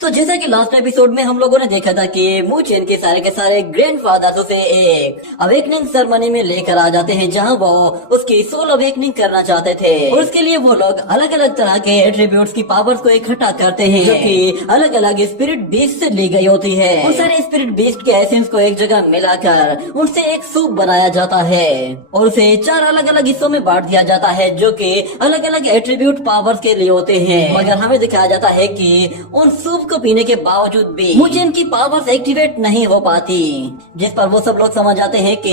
तो जैसा कि लास्ट एपिसोड में हम लोगों ने देखा था कि मू चेन के सारे ग्रैंडफादर उसे एक अवेकनिंग सेरेमनी में लेकर आ जाते हैं, जहां वो उसकी सोल अवेकनिंग करना चाहते थे। और उसके लिए वो लोग अलग अलग तरह के एट्रीब्यूट्स की पावर्स को इकट्ठा करते हैं, जो कि अलग अलग स्पिरिट बीस्ट से ली गई होती है। उन सारे स्पिरिट बीस्ट के एसेंस को एक जगह मिलाकर उनसे एक सूप बनाया जाता है और उसे 4 अलग अलग हिस्सों में बांट दिया जाता है, जो कि अलग अलग एट्रीब्यूट पावर्स के लिए होते हैं। मगर हमें दिखाया जाता है कि उन सूप को पीने के बावजूद भी मू चेन की पावर्स एक्टिवेट नहीं हो पाती, जिस पर वो सब लोग समझ जाते हैं कि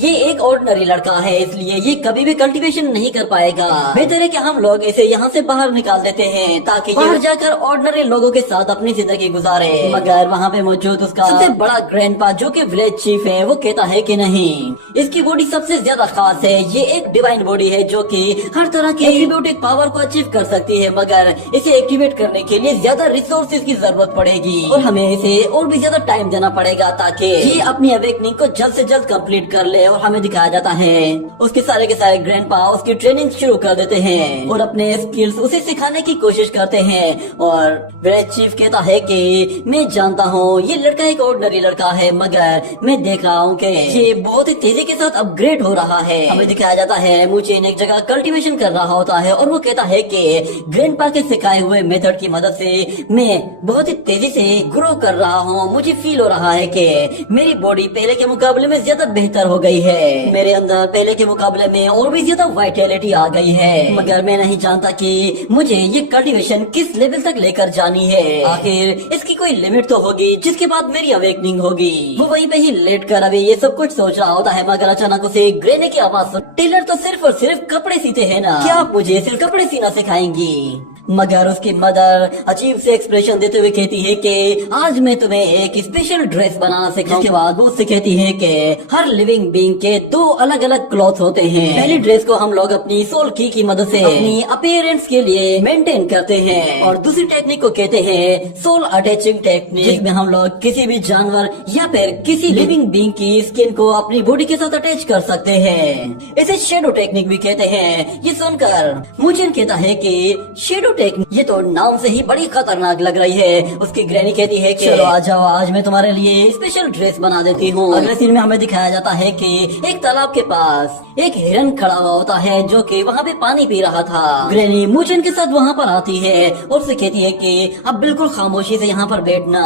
ये एक ऑर्डिनरी लड़का है, इसलिए ये कभी भी कल्टीवेशन नहीं कर पाएगा। बेहतर है कि हम लोग इसे यहाँ से बाहर निकाल देते हैं ताकि बाहर जाकर ऑर्डिनरी लोगों के साथ अपनी जिंदगी गुजारे। मगर वहाँ पे मौजूद उसका सबसे बड़ा ग्रैंडपा, जो कि विलेज चीफ है, वो कहता है कि नहीं, इसकी बॉडी सबसे ज्यादा खास है। ये एक डिवाइन बॉडी है जो कि हर तरह के एट्रीब्यूटिक पावर को अचीव कर सकती है, मगर इसे एक्टिवेट करने के लिए ज्यादा रिसोर्सेज की जरूरत पड़ेगी और हमें इसे और भी ज्यादा टाइम देना पड़ेगा ताकि ये अपनी अवेकनिंग को जल्द से जल्द कंप्लीट कर ले। और हमें दिखाया जाता है उसके सारे के सारे ग्रैंडपा उसकी ट्रेनिंग शुरू कर देते हैं और अपने स्किल्स उसे सिखाने की कोशिश करते हैं। और विलेज चीफ कहता है कि मैं जानता हूँ ये लड़का एक ऑर्डिनरी लड़का है, मगर मैं देख रहा हूँ कि ये बहुत ही तेजी के साथ अपग्रेड हो रहा है। हमें दिखाया जाता है मू चेन एक जगह कल्टीवेशन कर रहा होता है और वो कहता है कि ग्रैंडपा के सिखाए हुए मेथड की मदद से मैं बहुत ही तेजी से ग्रो कर रहा हूँ। मुझे फील हो रहा है कि मेरी बॉडी पहले के मुकाबले में ज्यादा बेहतर हो गई है, मेरे अंदर पहले के मुकाबले में और भी ज्यादा वाइटैलिटी आ गई है। मगर मैं नहीं जानता कि मुझे ये कल्टीवेशन किस लेवल तक लेकर जानी है। आखिर इसकी कोई लिमिट तो होगी जिसके बाद मेरी अवेकनिंग होगी। वो वहीं पे ही लेट कर अभी ये सब कुछ सोच रहा होता है, मगर अचानक उसे ग्रेने की आवाज सुन। टेलर तो सिर्फ और सिर्फ कपड़े सीते हैं ना, क्या आप मुझे सिर्फ कपड़े सीना सिखाएंगी? मगर उसकी मदर अजीब से एक्सप्रेशन देते हुए कहती है कि आज मैं तुम्हें एक स्पेशल ड्रेस बनाना सिखाऊंगी। उसके बाद वो उससे कहती है कि हर लिविंग बीइंग के 2 अलग अलग क्लॉथ होते हैं। पहली ड्रेस को हम लोग अपनी सोल की मदद से अपनी अपीयरेंस के लिए मेंटेन करते हैं और दूसरी टेक्निक को कहते हैं सोल अटैचिंग टेक्निक, जिसमें हम लोग किसी भी जानवर या फिर किसी लिविंग बीइंग की स्किन को अपनी बॉडी के साथ अटैच कर सकते हैं। इसे शेडो टेक्निक भी कहते हैं। ये सुनकर मू चेन कहता है कि शेडो टेक्निक, ये तो नाम से ही बड़ी खतरनाक लग रही है। उसकी ग्रैनी कहती है कि चलो आ जाओ, आज मैं तुम्हारे लिए स्पेशल ड्रेस बना देती हूँ। अगले सीन में हमें दिखाया जाता है कि एक तालाब के पास एक हिरन खड़ा हुआ होता है जो कि वहाँ पे पानी पी रहा था। ग्रैनी मू चेन के साथ वहाँ पर आती है और उसे कहती है कि अब बिल्कुल खामोशी से यहाँ पर बैठना।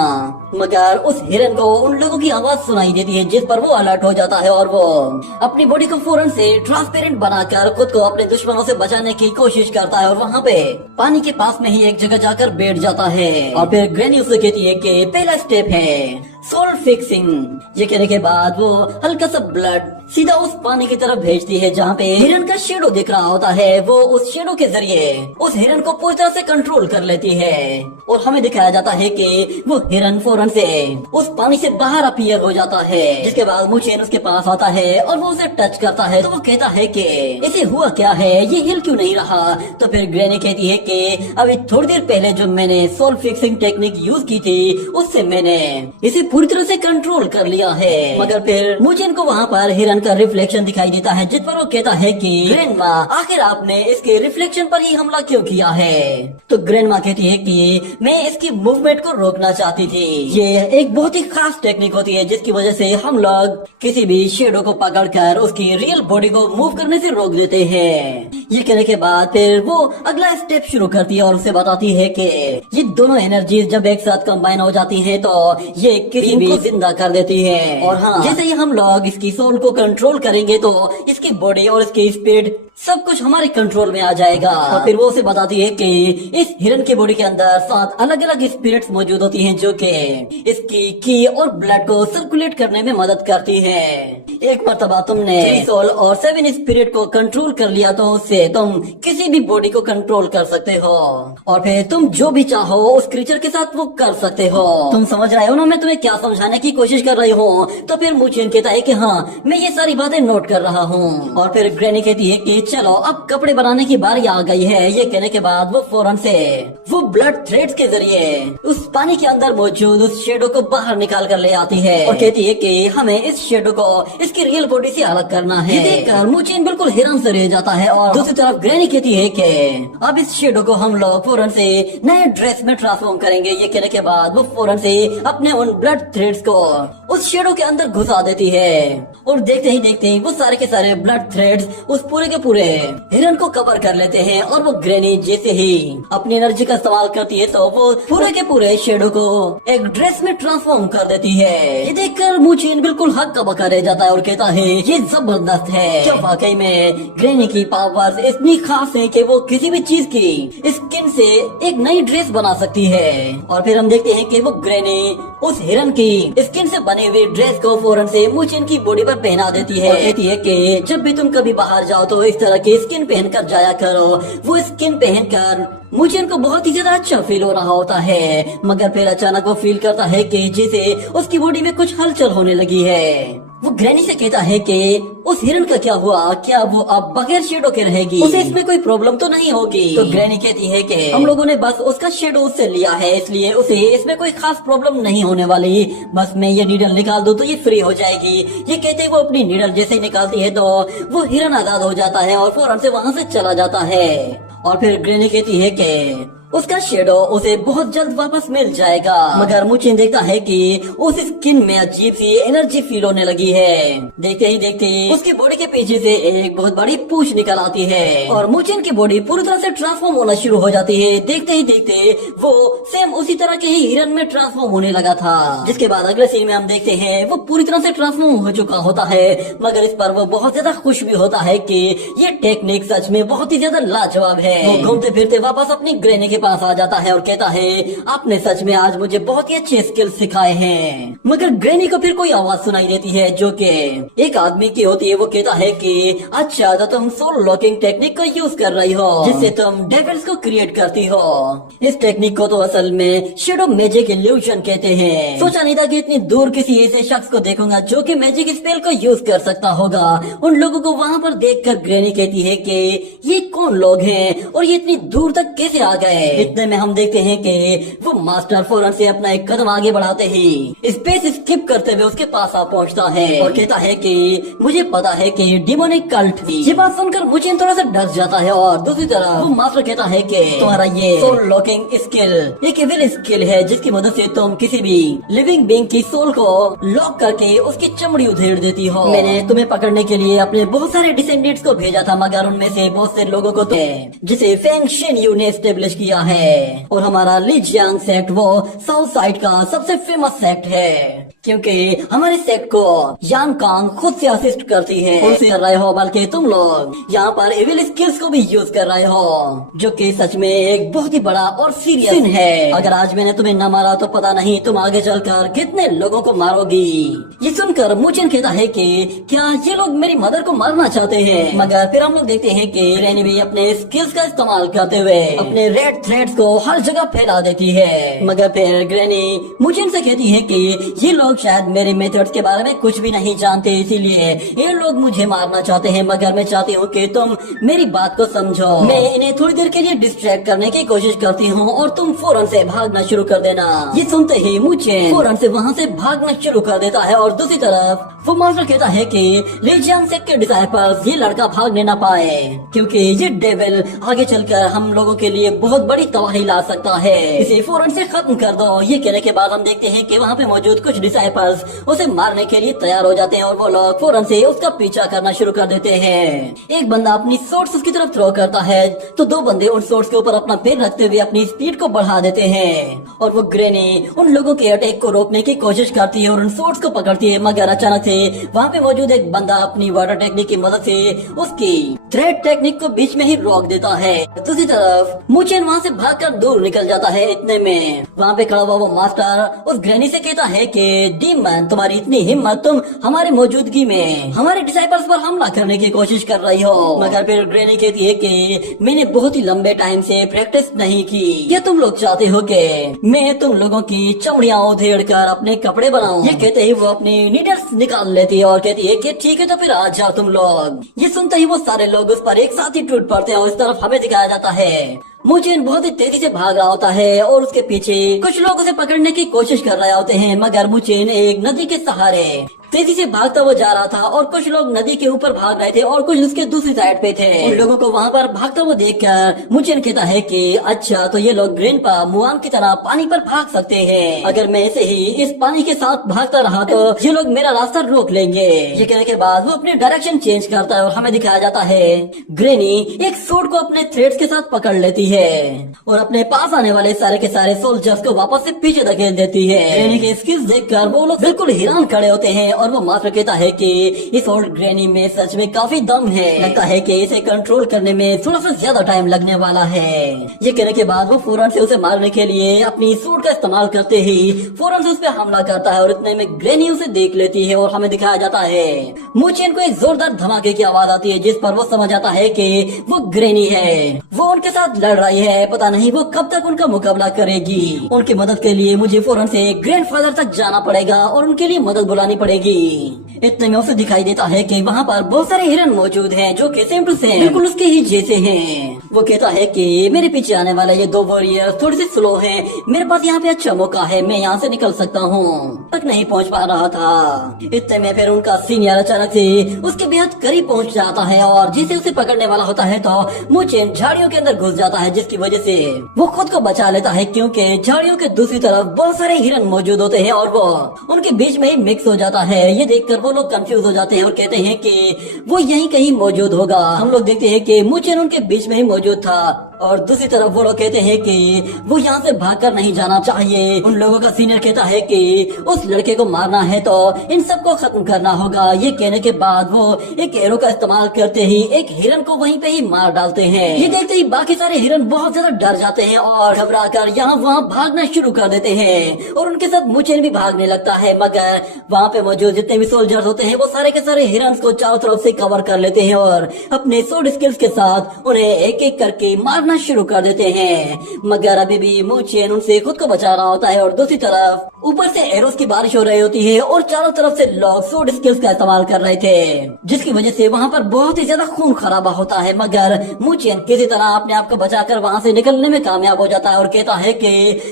मगर उस हिरन को उन लोगों की आवाज सुनाई देती है, जिस पर वो अलर्ट हो जाता है और वो अपनी बॉडी को फौरन से ट्रांसपेरेंट बनाकर खुद को अपने दुश्मनों से बचाने की कोशिश करता है और वहाँ पे पानी के पास में ही एक जगह जाकर बैठ जाता है। और फिर ग्रैनी उसे कहती है कि पहला स्टेप है सोल फिक्सिंग। ये कहने के बाद वो हल्का सा ब्लड सीधा उस पानी की तरफ भेजती है जहाँ पे हिरन का शेडो दिख रहा होता है। वो उस शेडो के जरिए उस हिरन को पूरी तरह से कंट्रोल कर लेती है और हमें दिखाया जाता है कि वो हिरन फौरन से उस पानी से बाहर अपीयर हो जाता है। जिसके बाद मू चेन उसके पास आता है और वो उसे टच करता है तो वो कहता है कि इसे हुआ क्या है, ये हिल क्यों नहीं रहा? तो फिर ग्रैनी कहती है कि अभी थोड़ी देर पहले जो मैंने सोल फिक्सिंग टेक्निक यूज की थी उससे मैंने इसे पूरी तरह से कंट्रोल कर लिया है। मगर फिर मू चेन को वहाँ पर हिरन का रिफ्लेक्शन दिखाई देता है, जिस पर वो कहता है कि ग्रैंडमा, आखिर आपने इसके रिफ्लेक्शन पर ही हमला क्यों किया है? तो ग्रैंडमा कहती है कि मैं इसकी मूवमेंट को रोकना चाहती थी। ये एक बहुत ही खास टेक्निक होती है जिसकी वजह से हम लोग किसी भी शेडो को पकड़कर उसकी रियल बॉडी को मूव करने से रोक देते हैं। ये कहने के बाद फिर वो अगला स्टेप शुरू करती है और उसे बताती है कि ये दोनों एनर्जीज जब एक साथ कंबाइन हो जाती है तो ये किसी भी जिंदा कर देती है। और हाँ, जैसे ही हम लोग इसकी सोल को कंट्रोल करेंगे तो इसकी बॉडी और इसकी स्पीड सब कुछ हमारे कंट्रोल में आ जाएगा। और फिर वो उसे बताती है कि इस हिरन की बॉडी के अंदर 7 अलग अलग स्पिरिट्स मौजूद होती हैं जो कि इसकी की और ब्लड को सर्कुलेट करने में मदद करती हैं। एक मर्तबा तुमने 3 सोल और 7 स्पिरिट को कंट्रोल कर लिया तो उससे तुम किसी भी बॉडी को कंट्रोल कर सकते हो और फिर तुम जो भी चाहो उस क्रीचर के साथ वो कर सकते हो। तुम समझ रहे हो ना मैं तुम्हें क्या समझाने की कोशिश कर रही हूँ? तो फिर मू चेन कहता है कि हाँ, मैं ये सारी बातें नोट कर रहा हूँ। और फिर ग्रैनी कहती है कि चलो अब कपड़े बनाने की बारी आ गई है। ये कहने के बाद वो फौरन से वो ब्लड थ्रेड्स के जरिए उस पानी के अंदर मौजूद उस शेडो को बाहर निकाल कर ले आती है और कहती है कि हमें इस शेडो को इसकी रियल बॉडी से अलग करना है। ये देखकर मुचेन बिल्कुल हैरान से रह जाता है और दूसरी तरफ ग्रैनी कहती है कि अब इस शेडो को हम लोग फौरन से नए ड्रेस में ट्रांसफॉर्म करेंगे। ये कहने के बाद वो फौरन से अपने उन ब्लड थ्रेड्स को उस शेडो के अंदर घुसा देती है और देखते ही देखते वो सारे के सारे ब्लड थ्रेड्स उस पूरे के पूरे हिरन को कवर कर लेते हैं और वो ग्रैनी जैसे ही अपनी एनर्जी का इस्तेमाल करती है तो वो पूरे के पूरे शेडो को एक ड्रेस में ट्रांसफॉर्म कर देती है। ये देखकर मुचेन बिल्कुल हक्का बक्का रह जाता है और कहता है ये जबरदस्त है। क्या वाकई में ग्रैनी की पावर्स इतनी खास है कि वो किसी भी चीज की स्किन से एक नई ड्रेस बना सकती है। और फिर हम देखते हैं कि वो ग्रैनी उस हिरन की स्किन से बनी हुई ड्रेस को फौरन से मुचेन की बॉडी पर पहना देती है और कहती है कि जब भी तुम कभी बाहर जाओ तो इस तरह की स्किन पहनकर जाया करो। वो स्किन पहनकर मुचेन को बहुत ही ज्यादा अच्छा फील हो रहा होता है, मगर फिर अचानक वो फील करता है कि जैसे उसकी बॉडी में कुछ हलचल होने लगी है। वो ग्रैनी से कहता है कि उस हिरन का क्या हुआ, क्या वो अब बगैर शेडो के रहेगी, उसे इसमें कोई प्रॉब्लम तो नहीं होगी। तो ग्रैनी कहती है कि हम लोगों ने बस उसका शेडो उससे लिया है, इसलिए उसे इसमें कोई खास प्रॉब्लम नहीं होने वाली। बस मैं ये नीडल निकाल दूं तो ये फ्री हो जाएगी। ये कहते ही वो अपनी नीडल जैसे ही निकालती है तो वो हिरन आजाद हो जाता है और फौरन से वहाँ से चला जाता है। और फिर ग्रैनी कहती है कि उसका शेडो उसे बहुत जल्द वापस मिल जाएगा, मगर मुचेन देखता है कि उस स्किन में अजीब सी एनर्जी फील होने लगी है। देखते ही देखते उसकी बॉडी के पीछे से एक बहुत बड़ी पूंछ निकल आती है और मुचेन की बॉडी पूरी तरह से ट्रांसफॉर्म होना शुरू हो जाती है। देखते ही देखते वो सेम उसी तरह के ही हिरन में ट्रांसफॉर्म होने लगा था। जिसके बाद अगले सीन में हम देखते हैं वो पूरी तरह से ट्रांसफॉर्म हो चुका होता है, मगर इस पर वो बहुत ज्यादा खुश भी होता है कि ये टेक्निक सच में बहुत ही ज्यादा लाजवाब है। वो घूमते फिरते वापस अपनी ग्रैनी के पास आ जाता है और कहता है आपने सच में आज मुझे बहुत ही अच्छे स्किल सिखाए हैं। मगर ग्रैनी को फिर कोई आवाज सुनाई देती है जो कि एक आदमी की होती है। वो कहता है कि अच्छा तो तुम सोल लॉकिंग टेक्निक को यूज कर रही हो जिससे तुम डेविल्स को क्रिएट करती हो। इस टेक्निक को तो असल में शेडो मैजिक इल्यूजन कहते हैं। सोचा नहीं था कि इतनी दूर किसी ऐसे शख्स को देखूंगा जो कि मैजिक स्पेल को यूज कर सकता होगा। उन लोगों को वहाँ पर देखकर ग्रैनी कहती है कि ये कौन लोग हैं और ये इतनी दूर तक कैसे आ गए। इतने में हम देखते हैं कि वो मास्टर फौरन से अपना एक कदम आगे बढ़ाते ही स्पेस स्किप करते हुए उसके पास आ पहुंचता है और कहता है कि मुझे पता है कि डिमोनिक कल्ट थी। ये बात सुनकर मुचेन थोड़ा सा डर जाता है और दूसरी तरफ वो मास्टर कहता है कि तुम्हारा ये सोल लॉकिंग स्किल एक एविल स्किल है जिसकी मदद से तुम किसी भी लिविंग बीइंग की सोल को लॉक करके उसकी चमड़ी उधेड़ देती हो। मैंने तुम्हें पकड़ने के लिए अपने बहुत सारे डिसेंडेंट्स को भेजा था, मगर उनमें से बहुत से लोगों को जिसे फेंग शिनयू ने एस्टेब्लिश किया है और हमारा लिजियांग सेक्ट वो साउथ साइड का सबसे फेमस सेक्ट है क्योंकि हमारे सेक्ट को यान कांग खुद से असिस्ट करती है। उनसे कर रहे हो बल्कि तुम लोग यहाँ पर एविल स्किल्स को भी यूज कर रहे हो जो कि सच में एक बहुत ही बड़ा और सीरियस सिन है। अगर आज मैंने तुम्हें न मारा तो पता नहीं तुम आगे चलकर कितने लोगों को मारोगी। ये सुनकर मुचेन कहता है कि क्या ये लोग मेरी मदर को मारना चाहते हैं, मगर फिर हम लोग देखते हैं कि ग्रैनी भी अपने स्किल्स का इस्तेमाल करते हुए अपने रेड थ्रेड्स को हर जगह फैला देती है। मगर फिर ग्रैनी मुचेन से कहती है कि ये लोग शायद मेरे मेथड्स के बारे में कुछ भी नहीं जानते, इसीलिए ये लोग मुझे मारना चाहते हैं, मगर मैं चाहती हूँ कि तुम मेरी बात को समझो। मैं इन्हें थोड़ी देर के लिए डिस्ट्रैक्ट करने की कोशिश करती हूँ और तुम फौरन से भागना शुरू कर देना। ये सुनते ही मुचेन फौरन से वहाँ से भागना शुरू कर देता है और दूसरी तरफ वो मास्टर कहता है कि लिजियांग सेक्ट के डिसाइपल्स ये लड़का भागने न पाए क्योंकि ये डेविल आगे चलकर हम लोगों के लिए बहुत बड़ी तबाही ला सकता है, इसे फौरन से खत्म कर दो। ये कहने के बाद हम देखते हैं कि वहाँ पे मौजूद कुछ डिसाइपल्स उसे मारने के लिए तैयार हो जाते हैं और वो लोग फौरन से उसका पीछा करना शुरू कर देते हैं। एक बंदा अपनी सोर्स उसकी तरफ थ्रो करता है तो दो बंदे उन सोर्स के ऊपर अपना पैर रखते हुए अपनी स्पीड को बढ़ा देते हैं और वो ग्रैनी उन लोगों के अटैक को रोकने की कोशिश करती है और उन सोर्स को पकड़ती है, मगर अचानक से वहाँ पे मौजूद एक बंदा अपनी वाटर टेक्निक की मदद से उसकी थ्रेड टेक्निक को बीच में ही रोक देता है। दूसरी तरफ मुचेन वहाँ से भागकर दूर निकल जाता है। इतने में वहाँ पे खड़ा हुआ वो मास्टर उस ग्रैनी से कहता है कि डीमन तुम्हारी इतनी हिम्मत, तुम हमारी मौजूदगी में हमारे डिसाइपल्स पर हमला करने की कोशिश कर रही हो। मगर फिर ग्रैनी कहती है कि मैंने बहुत ही लंबे टाइम से प्रैक्टिस नहीं की। क्या तुम लोग चाहते हो कि मैं तुम लोगों की चमड़ियाँ उधेड़ कर अपने कपड़े बनाऊं? ये कहते ही वो अपनी नीडल्स निकाल लेती है और कहती है कि ठीक है तो फिर आ जाओ तुम लोग। ये सुनते ही वो सारे लोग उस पर एक साथ ही टूट पड़ते हैं और इस तरफ हमें दिखाया जाता है मूचेन बहुत ही तेजी से भाग रहा होता है और उसके पीछे कुछ लोग उसे पकड़ने की कोशिश कर रहे होते हैं, मगर मूचेन एक नदी के सहारे तेजी से भागता हुआ जा रहा था और कुछ लोग नदी के ऊपर भाग रहे थे और कुछ उसके दूसरी साइड पे थे। उन लोगों को वहाँ पर भागता हुआ देखकर मूचेन कहता है कि अच्छा, तो ये लोग ग्रैंडपा मुआंग की तरह पानी पर भाग सकते हैं। अगर मैं ऐसे ही इस पानी के साथ भागता रहा तो ये लोग मेरा रास्ता रोक लेंगे। ये कहने के बाद वो अपने डायरेक्शन चेंज करता है और हमें दिखाया जाता है ग्रैनी एक सोर्ड को अपने थ्रेड्स के साथ पकड़ लेती है और अपने पास आने वाले सारे के सारे सोल्जर्स को वापस से पीछे धकेल देती है। ग्रैनी के स्किल्स देखकर वो लोग बिल्कुल हैरान खड़े होते हैं और वो मास्टर कहता है कि इस ओल्ड ग्रैनी में सच में काफी दम है, लगता है कि इसे कंट्रोल करने में थोड़ा सा ज्यादा टाइम लगने वाला है। ये कहने के बाद वो फौरन से उसे मारने के लिए अपनी सूट का इस्तेमाल करते ही फौरन से उस पर हमला करता है और इतने में ग्रैनी उसे देख लेती है और हमें दिखाया जाता है मूचेन को एक जोरदार धमाके की आवाज आती है, जिस पर वो समझ आता है कि वो ग्रैनी है। वो उनके साथ लड़ रही है, पता नहीं वो कब तक उनका मुकाबला करेगी। उनकी मदद के लिए मुझे फौरन से ग्रैंडफादर तक जाना पड़ेगा और उनके लिए मदद बुलानी पड़ेगी। इतने में उसे दिखाई देता है कि वहाँ पर बहुत सारे हिरन मौजूद हैं जो कि सेम टू सेम बिल्कुल उसके ही जैसे हैं। वो कहता है कि मेरे पीछे आने वाले ये दो वॉरियर थोड़े से स्लो हैं, मेरे पास यहाँ पे अच्छा मौका है, मैं यहाँ से निकल सकता हूँ। तक नहीं पहुँच पा रहा था। इतने में फिर उनका सीनियर अचानक से उसके बेहद करीब पहुँच जाता है और जैसे उसे पकड़ने वाला होता है तो मूचेन झाड़ियों के अंदर घुस जाता है, जिसकी वजह से वो खुद को बचा लेता है क्योंकि झाड़ियों के दूसरी तरफ बहुत सारे हिरन मौजूद होते हैं और वो उनके बीच में ही मिक्स हो जाता है। ये देखकर वो लोग कंफ्यूज हो जाते हैं और कहते हैं कि वो यहीं कहीं मौजूद होगा। हम लोग देखते हैं कि मूचेन उनके बीच में ही मौजूद था और दूसरी तरफ वो लोग कहते हैं कि वो यहाँ से भागकर नहीं जाना चाहिए। उन लोगों का सीनियर कहता है कि उस लड़के को मारना है तो इन सबको खत्म करना होगा। ये कहने के बाद वो एक एरो का इस्तेमाल करते ही एक हिरन को वहीं पे ही मार डालते हैं। ये देखते ही बाकी सारे हिरन बहुत ज्यादा डर जाते हैं और घबराकर यहाँ वहाँ भागना शुरू कर देते हैं और उनके साथ मूचेन भी भागने लगता है, मगर वहाँ पे मौजूद जितने भी सोल्जर्स होते हैं वो सारे के सारे हिरन्स को चारों तरफ से कवर कर लेते हैं और अपने सोर्ड स्किल्स के साथ उन्हें एक एक करके मारना शुरू कर देते हैं। मगर अभी भी मूचेन उनसे खुद को बचा रहा होता है और दूसरी तरफ ऊपर से एरोस की बारिश हो रही होती है और चारों तरफ से लोग सोर्ड स्किल्स का इस्तेमाल कर रहे थे, जिसकी वजह से वहाँ पर बहुत ही ज्यादा खून खराबा होता है। मगर मूचेन किसी तरह अपने आप को बचाकर वहाँ से निकलने में कामयाब हो जाता है और कहता है कि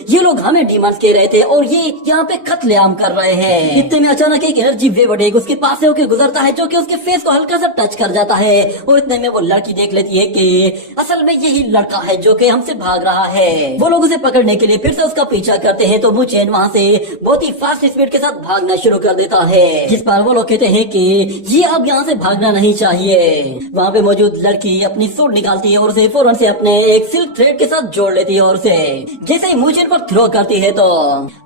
ये लोग हमें डिमांड के रहे थे और ये यहाँ पे कत्लेआम कर रहे हैं। इतने में अचानक एक एनर्जी वेव उसके पास से होकर गुजरता है जो कि उसके फेस को हल्का सा टच कर जाता है और इतने में वो लड़की देख लेती है कि असल में यही लड़का है जो कि हमसे भाग रहा है। वो लोग उसे पकड़ने के लिए फिर से उसका पीछा करते हैं तो मूचेन वहाँ से बहुत ही फास्ट स्पीड के साथ भागना शुरू कर देता है, जिस पर वो लोग कहते हैं कि ये अब यहाँ से भागना नहीं चाहिए। वहाँ पे मौजूद लड़की अपनी सूट निकालती है और उसे फौरन से अपने एक सिल्क थ्रेड के साथ जोड़ लेती है और उसे जैसे ही मूचेन पर थ्रो करती है तो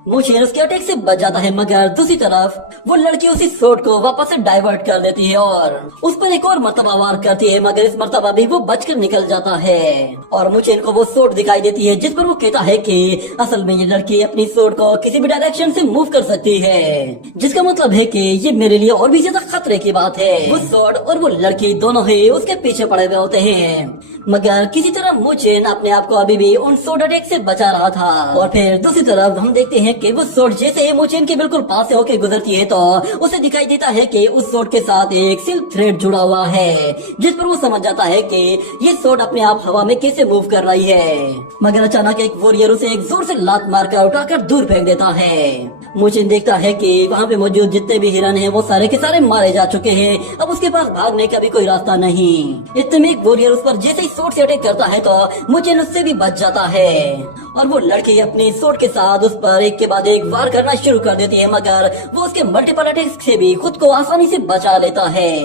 मूचेन उसके अटैक से बच जाता है। मगर दूसरी तरफ वो लड़की उसी सूट को वापस से डाइवर्ट कर देती है और उस पर एक और मर्तबा वार करती है, मगर इस मर्तबा भी वो बचकर निकल जाता है और मूचेन को वो सूट दिखाई देती है, जिस पर वो कहता है कि असल में ये लड़की अपनी सूट को किसी भी डायरेक्शन से मूव कर सकती है, जिसका मतलब है कि ये मेरे लिए और भी ज्यादा खतरे की बात है। वो सूट और वो लड़की दोनों ही उसके पीछे पड़े हुए होते हैं, मगर किसी तरह मूचेन अपने आप को अभी भी उन सूट अटैक से बचा रहा था। और फिर दूसरी तरफ हम देखते हैं कि वो सूट जैसे ही मूचेन के बिल्कुल पास से होकर गुजरती है तो उसे दिखाई देता है कि उस सूट के साथ एक सिल्क थ्रेड जुड़ा हुआ है, जिस पर वो समझ जाता है कि ये सूट अपने आप हवा में कैसे मूव कर रही है। मगर अचानक एक वॉरियर उसे एक जोर से लात मारकर उठाकर दूर फेंक देता है। मूचेन देखता है कि वहाँ पे मौजूद जितने भी हिरन हैं वो सारे के सारे मारे जा चुके हैं, अब उसके पास भागने का भी कोई रास्ता नहीं। इतने में एक वॉरियर उस पर जैसे ही सूट से अटैक करता है तो मूचेन उससे भी बच जाता है और वो लड़की अपनी सूट के साथ उस पर एक के बाद एक वार करना शुरू कर देती है, मगर वो उसके मल्टीपल अटैक्स से भी खुद को आसानी से बचा लेता है।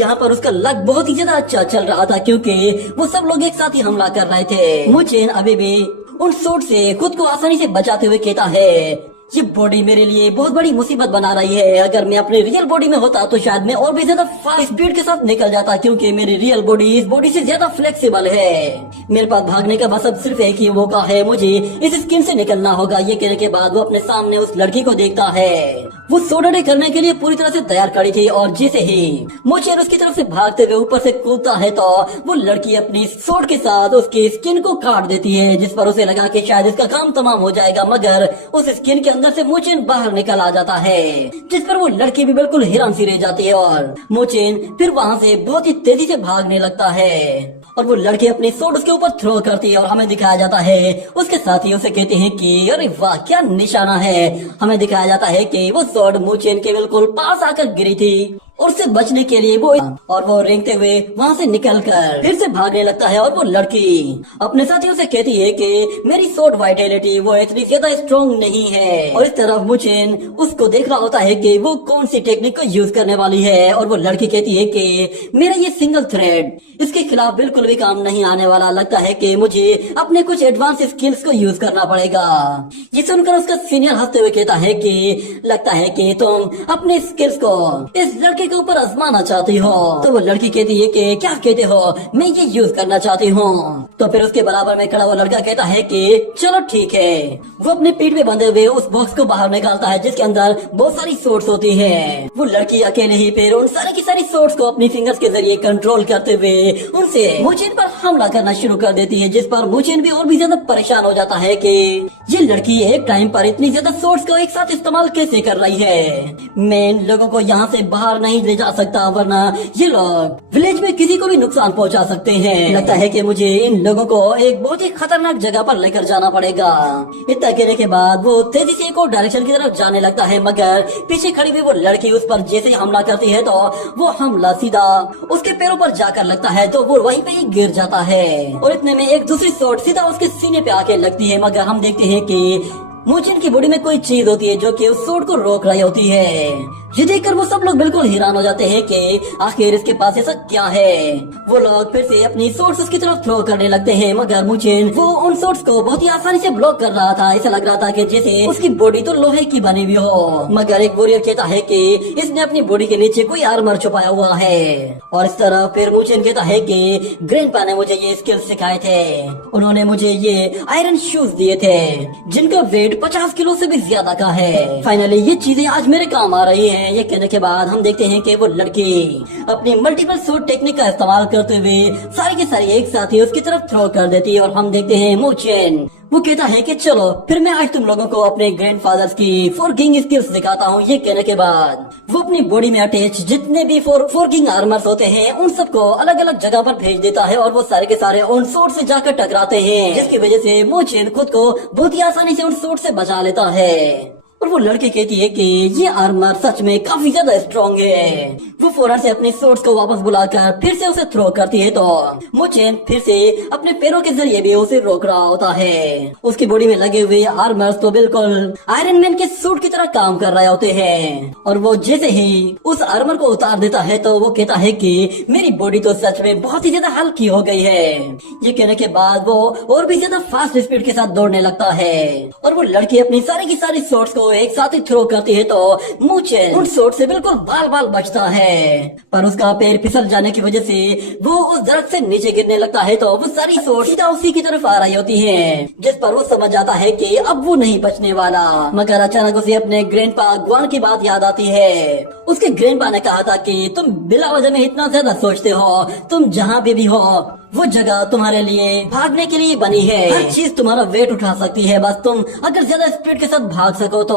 यहाँ पर उसका लक बहुत ही ज्यादा अच्छा चल रहा था क्योंकि वो सब लोग एक साथ ही हमला कर रहे थे। मूचेन अभी भी उन सूट से खुद को आसानी से बचाते हुए कहता है ये बॉडी मेरे लिए बहुत बड़ी मुसीबत बना रही है, अगर मैं अपने रियल बॉडी में होता तो शायद मैं और भी ज्यादा फास्ट स्पीड के साथ निकल जाता, क्योंकि मेरी रियल बॉडी इस बॉडी से ज्यादा फ्लेक्सिबल है। मेरे पास भागने का बस अब सिर्फ एक ही मौका है, मुझे इस स्किन से निकलना होगा। ये कहने के बाद वो अपने सामने उस लड़की को देखता है। वो सोडा करने के लिए पूरी तरह से तैयार खड़ी थी और जैसे ही मूचेन उसकी तरफ से भागते हुए ऊपर से कूदता है तो वो लड़की अपनी सोड के साथ उसकी स्किन को काट देती है, जिस पर उसे लगा कि शायद इसका काम तमाम हो जाएगा, मगर उस स्किन के अंदर अंदर से मोचेन बाहर निकल आ जाता है, जिस पर वो लड़की भी बिल्कुल हैरान सी रह जाती है और मोचेन फिर वहाँ से बहुत ही तेजी से भागने लगता है और वो लड़की अपनी सोड उसके ऊपर थ्रो करती है और हमें दिखाया जाता है उसके साथी उसे कहते हैं कि अरे वाह क्या निशाना है। हमें दिखाया जाता है कि वो सोड मोचेन के बिल्कुल पास आकर गिरी थी और उससे बचने के लिए वो रेंगते हुए वहाँ से निकलकर फिर से भागने लगता है और वो लड़की अपने साथियों से कहती है कि मेरी सोड वाइटैलिटी वो इतनी ज्यादा स्ट्रॉन्ग नहीं है। और इस तरफ मोचेन उसको देख रहा होता है कि वो कौन सी टेक्निक को यूज करने वाली है और वो लड़की कहती है कि मेरा ये सिंगल थ्रेड इसके खिलाफ बिल्कुल भी काम नहीं आने वाला, लगता है कि मुझे अपने कुछ एडवांस स्किल्स को यूज करना पड़ेगा। ये सुनकर उसका सीनियर हंसते हुए कहता है कि लगता है कि तुम अपने स्किल्स को इस लड़के के ऊपर आजमाना चाहती हो। तो वो लड़की कहती है कि क्या कहते हो, मैं ये यूज करना चाहती हूँ। तो फिर उसके बराबर में खड़ा वो लड़का कहता है कि चलो ठीक है। वो अपने पीठ पे बंधे हुए उस बॉक्स को बाहर निकालता है जिसके अंदर बहुत सारी सोर्स होती है। वो लड़की अकेले ही फिर उन सारी की सारी सोर्स को अपनी फिंगर्स के जरिए कंट्रोल करते हुए उनसे मोचेन पर हमला करना शुरू कर देती है, जिस पर मोचेन भी और भी ज्यादा परेशान हो जाता है कि ये लड़की एक टाइम पर इतनी ज्यादा सोर्स को एक साथ इस्तेमाल कैसे कर रही है। मैं इन लोगों को यहाँ से बाहर नहीं ले जा सकता वरना ये लोग विलेज में किसी को भी नुकसान पहुँचा सकते हैं। लगता है कि मुझे इन लोगों को एक बहुत ही खतरनाक जगह पर लेकर जाना पड़ेगा। इतना कहने के बाद वो तेजी से एक और डायरेक्शन की तरफ जाने लगता है, मगर पीछे खड़ी हुई वो लड़की उस पर जैसे ही हमला करती है तो वो हमला सीधा उसके पैरों पर जाकर लगता है तो वो वहीं पे ही गिर जाता है और इतने में एक दूसरी शॉट सीधा उसके सीने पे आके लगती है। मगर हम देखते हैं कि मोचेन की बॉडी में कोई चीज होती है जो कि उस शॉट को रोक रही होती है। ये देखकर वो सब लोग बिल्कुल हैरान हो जाते हैं कि आखिर इसके पास ऐसा क्या है। वो लोग फिर से अपनी शॉट्स उसकी तरफ थ्रो करने लगते हैं, मगर मोचेन वो उन शॉट्स को बहुत ही आसानी से ब्लॉक कर रहा था। ऐसा लग रहा था कि जैसे उसकी बॉडी तो लोहे की बनी हुई हो। मगर एक वॉरियर कहता है कि इसने अपनी बॉडी के नीचे कोई आर्मर छुपाया हुआ है। और इस तरह फिर मोचेन कहता है कि ग्रैंडपा ने मुझे ये स्किल्स सिखाए थे, उन्होंने मुझे ये आयरन शूज दिए थे जिनका वेट 50 किलो से भी ज्यादा का है। फाइनली ये चीजें आज मेरे काम आ रही है। ये कहने के बाद हम देखते हैं कि वो लड़की अपनी मल्टीपल शॉट टेक्निक का इस्तेमाल करते हुए सारी की सारी एक साथ ही उसकी तरफ थ्रो कर देती है और हम देखते हैं मोचेन वो कहता है कि चलो फिर मैं आज तुम लोगों को अपने ग्रैंडफादर्स की फोर्किंग स्किल्स दिखाता हूँ। ये कहने के बाद वो अपनी बॉडी में अटैच जितने भी फोर्किंग आर्मर्स होते हैं उन सबको अलग अलग जगह पर भेज देता है और वो सारे के सारे उन शॉट से जाकर टकराते हैं, जिसकी वजह से मोचेन खुद को बहुत ही आसानी से उन शॉट से बचा लेता है। और वो लड़की कहती है कि ये आर्मर सच में काफी ज्यादा स्ट्रॉन्ग है। वो फौरन से अपने शॉट्स को वापस बुलाकर फिर से उसे थ्रो करती है तो मोचेन फिर से अपने पैरों के जरिए भी उसे रोक रहा होता है। उसकी बॉडी में लगे हुए आर्मर्स तो बिल्कुल आयरन मैन के सूट की तरह काम कर रहे होते हैं और वो जैसे ही उस आर्मर को उतार देता है तो वो कहता है कि मेरी बॉडी तो सच में बहुत ही ज्यादा हल्की हो गई है। ये कहने के बाद वो और भी ज्यादा फास्ट स्पीड के साथ दौड़ने लगता है और वो लड़की अपनी सारी की सारी शॉट्स को एक साथ ही थ्रो करती है तो मोचेन उन शॉट से बिल्कुल बाल बाल बचता है, पर उसका पैर फिसल जाने की वजह से वो उस दरख्त से नीचे गिरने लगता है तो वो सारी शॉट सीधा उसी की तरफ आ रही होती है, जिस पर वो समझ जाता है कि अब वो नहीं बचने वाला। मगर अचानक उसे अपने ग्रैंडपा ग्वान की बात याद आती है। उसके ग्रैंडपा ने कहा था कि तुम बिला वजह में इतना ज्यादा सोचते हो, तुम जहाँ भी हो वो जगह तुम्हारे लिए भागने के लिए बनी है, हर चीज तुम्हारा वेट उठा सकती है, बस तुम अगर ज्यादा स्पीड के साथ भाग सको तो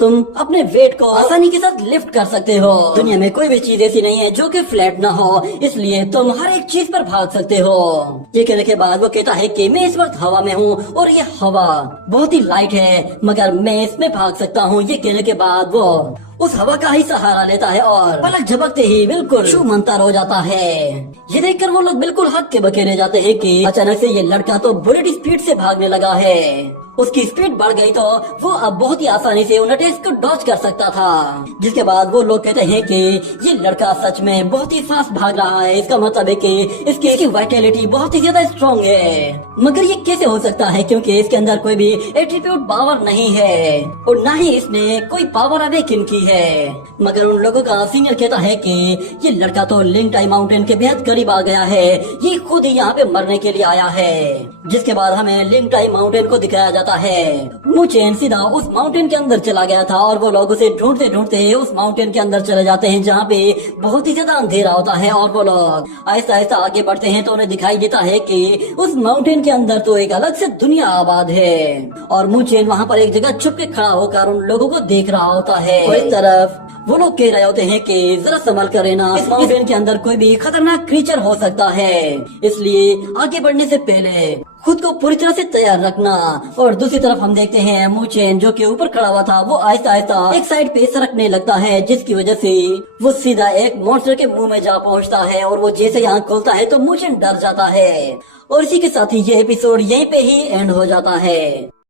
तुम अपने वेट को आसानी के साथ लिफ्ट कर सकते हो। दुनिया में कोई भी चीज ऐसी नहीं है जो कि फ्लैट ना हो, इसलिए तुम हर एक चीज पर भाग सकते हो। ये कहने के बाद वो कहता है कि मैं इस वक्त हवा में हूँ और ये हवा बहुत ही लाइट है मगर मैं इसमें भाग सकता हूँ। ये कहने के बाद वो उस हवा का ही सहारा लेता है और पलक झपकते ही बिल्कुल छूमंतर हो जाता है। ये देखकर वो लोग बिल्कुल हक के बके रह जाते हैं कि अचानक से ये लड़का तो बुलेट स्पीड से भागने लगा है। उसकी स्पीड बढ़ गई तो वो अब बहुत ही आसानी से उन अटैक्स को डॉज कर सकता था, जिसके बाद वो लोग कहते हैं कि ये लड़का सच में बहुत ही फास्ट भाग रहा है, इसका मतलब है कि इसकी वाइटैलिटी बहुत ही ज्यादा स्ट्रॉन्ग है। मगर ये कैसे हो सकता है क्योंकि इसके अंदर कोई भी एट्रीब्यूट पावर नहीं है और न ही इसने कोई पावर अवेकन की है। मगर उन लोगों का सीनियर कहता है कि ये लड़का तो लिंगटाई माउंटेन के बेहद करीब आ गया है, ये खुद ही यहाँ पे मरने के लिए आया है। जिसके बाद हमें लिंगटाई माउंटेन को दिखाया जाता जाता है। मूचेन सीधा उस माउंटेन के अंदर चला गया था और वो लोग उसे ढूंढते ढूंढते उस माउंटेन के अंदर चले जाते हैं जहाँ पे बहुत ही ज्यादा अंधेरा होता है और वो लोग आहिस्ता आहिस्ता आगे बढ़ते हैं तो उन्हें दिखाई देता है कि उस माउंटेन के अंदर तो एक अलग से दुनिया आबाद है और मूचेन वहाँ पर एक जगह छुप के खड़ा होकर उन लोगों को देख रहा होता है। और इस तरफ वो लोग कह रहे होते हैं कि जरा संभल कर रहना, इस माउंटेन के अंदर कोई भी खतरनाक क्रीचर हो सकता है, इसलिए आगे बढ़ने से पहले खुद को पूरी तरह से तैयार रखना। और दूसरी तरफ हम देखते हैं मूचेन जो कि ऊपर खड़ा हुआ था वो आहिस्ता आहिस्ता एक साइड पे सरकने लगता है जिसकी वजह से वो सीधा एक मॉन्स्टर के मुंह में जा पहुंचता है और वो जैसे यहाँ खोलता है तो मूचेन डर जाता है। और इसी के साथ ही ये एपिसोड यहीं पे ही एंड हो जाता है।